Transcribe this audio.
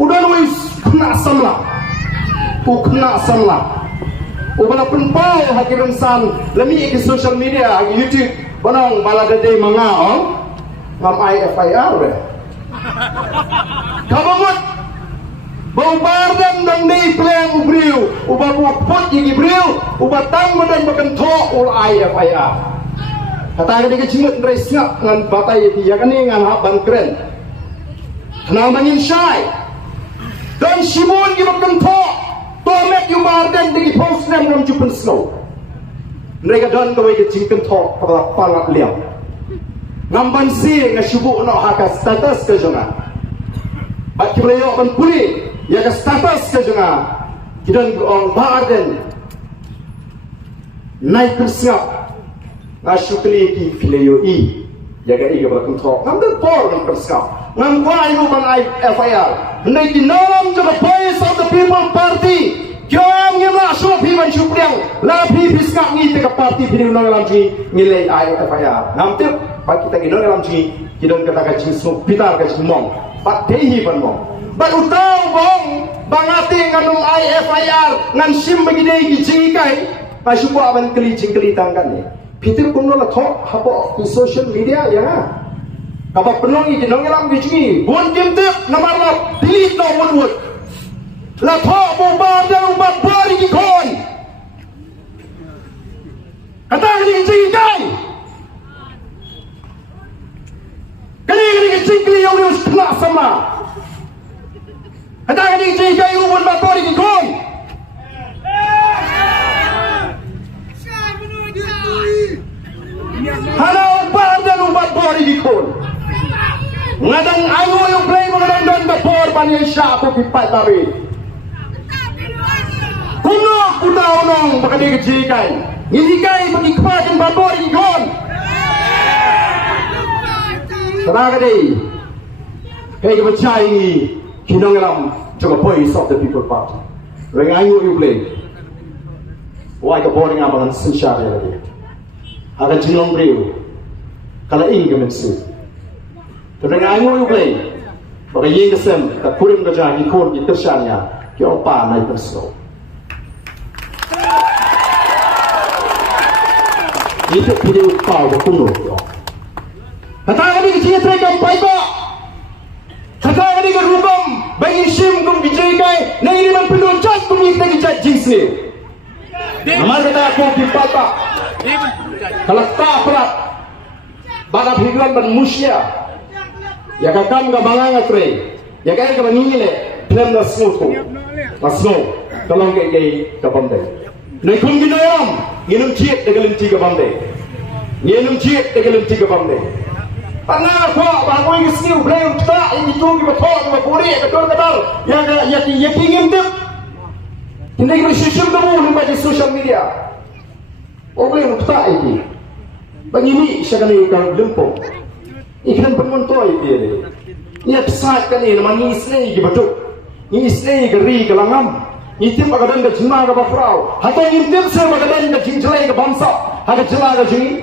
udah nulis kena samla, kena samla. Ubala penpau hakiran san lemi ke social media YouTube banong baladade mga ngam IFIR be. Kabamot bau bardan dang nei pleng ubriu uba pot yigi briu uba tang madan bakan tho ul IFIR. Kata ga diga cimut resnya ngan batai ti ya kani ngan ha ban kren. Nang mangin syai. Dan simun gi bakan tho Tomek yung bardan di post na ng jupan snow. Mereka dan kaway ke jingkan to pada palat liam. Ngamban si nga syubu no haka status ke jonga. Bat kibrayo kan puli ya ka status ke jonga. Kidan on bardan. Naik persiap. Ngasukli ki fileyo i. Ya ka iga bakang to. Ngamdan por ng persiap. Ngam kwai mo bang FIR. Hindi tinalam to the voice of the people party. Kaya ngem na so pi man syupriang la pi biskak ni te ka party pi nang lam ji ngilai FIR. Ngam tip pa kita ginong lam ji kidon kata ka jing so pitar ka jing mong. Pat dehi pan mong. Bat utaw bong bangati nganong FIR ngan sim bagidei ki jikai pa syupo aban keli jing keli tangkan ni. Pitir kuno la thok hapo di social media ya. Kapag penongi ginong lam gi buon kim tip namar la delete no wood. La tho mo bardan ubat bari ki kon. Kata ni jikai. Kani jingli yung news kena sama. Kata ni jikai ubon bat bari ki kon. Hala bardan ubat bari ki kon. Ngadang ango yung play mo ngadang dan bapor paniya siya ako kipat tabi. Kuno kuda onong baka di kejikai. Ngilikai bagi kepajan bapor ikon. Teraga di. Hei kebacai kinong elam juga voice of the people party. Reng ango yung play. Wai ka boring abangan sensyari lagi. Ada jinong beriu. Kala ing kemensu. Tengah angoy play, baka yeng kesem, tak kurim kerja ikon di tersyanya, kaya apa naik terso. Itu video kau berkuno. Kata ini kecil terkam paiba, kata ini kerubam, bagi sim kum kecil kai, nai ini mempenuh jas kum kita kecil jinsni. Namar kata aku dipata, kalau tak perat, baka hidran dan musya. Ya kakam ka balanga tre ya kaya ka maningile plan na snow kalong kay ka bamde na kung ginayam ginum chiet de galim tiga bamde ginum chiet de galim tiga bamde pana ko ba ko ngi sniu blame ta ini tu ki ba thok ba puri ka tor kadal ya kingim dip hindi ko sisum ka mo ba di social media o blame ta ini bangini siya kanay ka limpo ikan penontoy dia ni excited kan ni naman isne gi batuk ni isne gi ri ka langam itim agadan da jima ga bafrao hata itim se magadan da jinjlai ga bamsa haga jila ga jing